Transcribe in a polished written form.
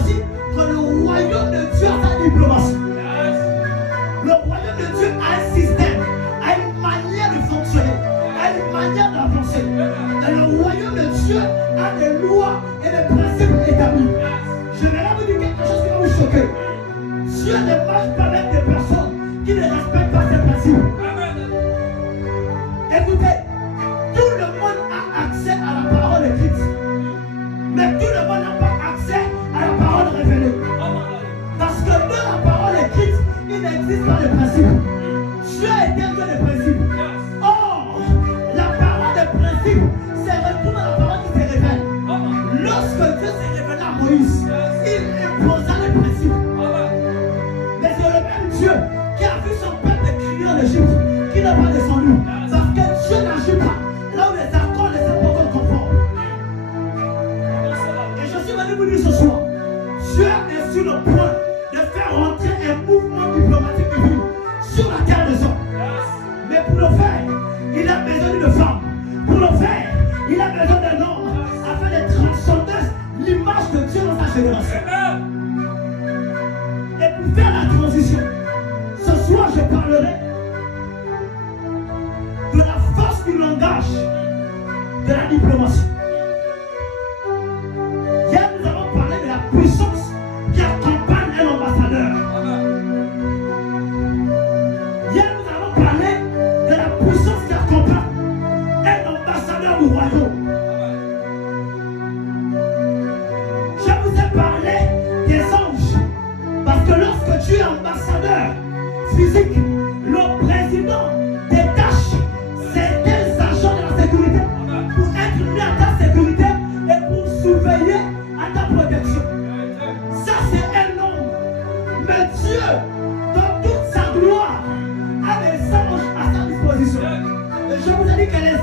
aussi que le royaume de Dieu a sa diplomatie. Le royaume de Dieu a un système, a une manière de fonctionner, a une manière d'avancer. Et le royaume de Dieu a des lois et des principes établis. Je vais là vous dire quelque chose qui va vous choquer. Dieu ne marche pas avec des personnes qui ne respectent pas ses principes. Écoutez, tout le monde a accès à la parole écrite. Mais tout le monde n'a pas accès à la parole révélée. Parce que dans la parole écrite, il n'existe pas de principe. Dieu est bien que des principes. Or, la parole des principes, c'est retour à la parole qui se révèle. Lorsque Dieu s'est révélé à Moïse, il imposa les principes. Mais c'est le même Dieu qui a vu son peuple crier en Égypte, qui n'a pas descendu. Parce que Dieu n'agit pas là où les accords ne sont pas encore conformes. Et je suis venu vous dire ce soir, Dieu est sur le point de faire rentrer un mouvement diplomatique divin sur la terre des hommes. Mais pour le faire, il a besoin d'une femme. Pour le faire, il a besoin d'un homme afin de transcender l'image de Dieu dans sa génération. Et pour faire la transition, ce soir je parlerai de la force du langage de la diplomatie. Hier nous avons parlé de la puissance qui accompagne un ambassadeur. Hier nous avons parlé de la puissance qui accompagne un ambassadeur du royaume. Je vous ai parlé des anges. Parce que lorsque tu es ambassadeur physique, le président détache certains agents de la sécurité pour être mis à ta sécurité et pour surveiller à ta protection. Ça c'est un homme. Mais Dieu, dans toute sa gloire, a des anges à sa disposition. Et je vous ai dit que les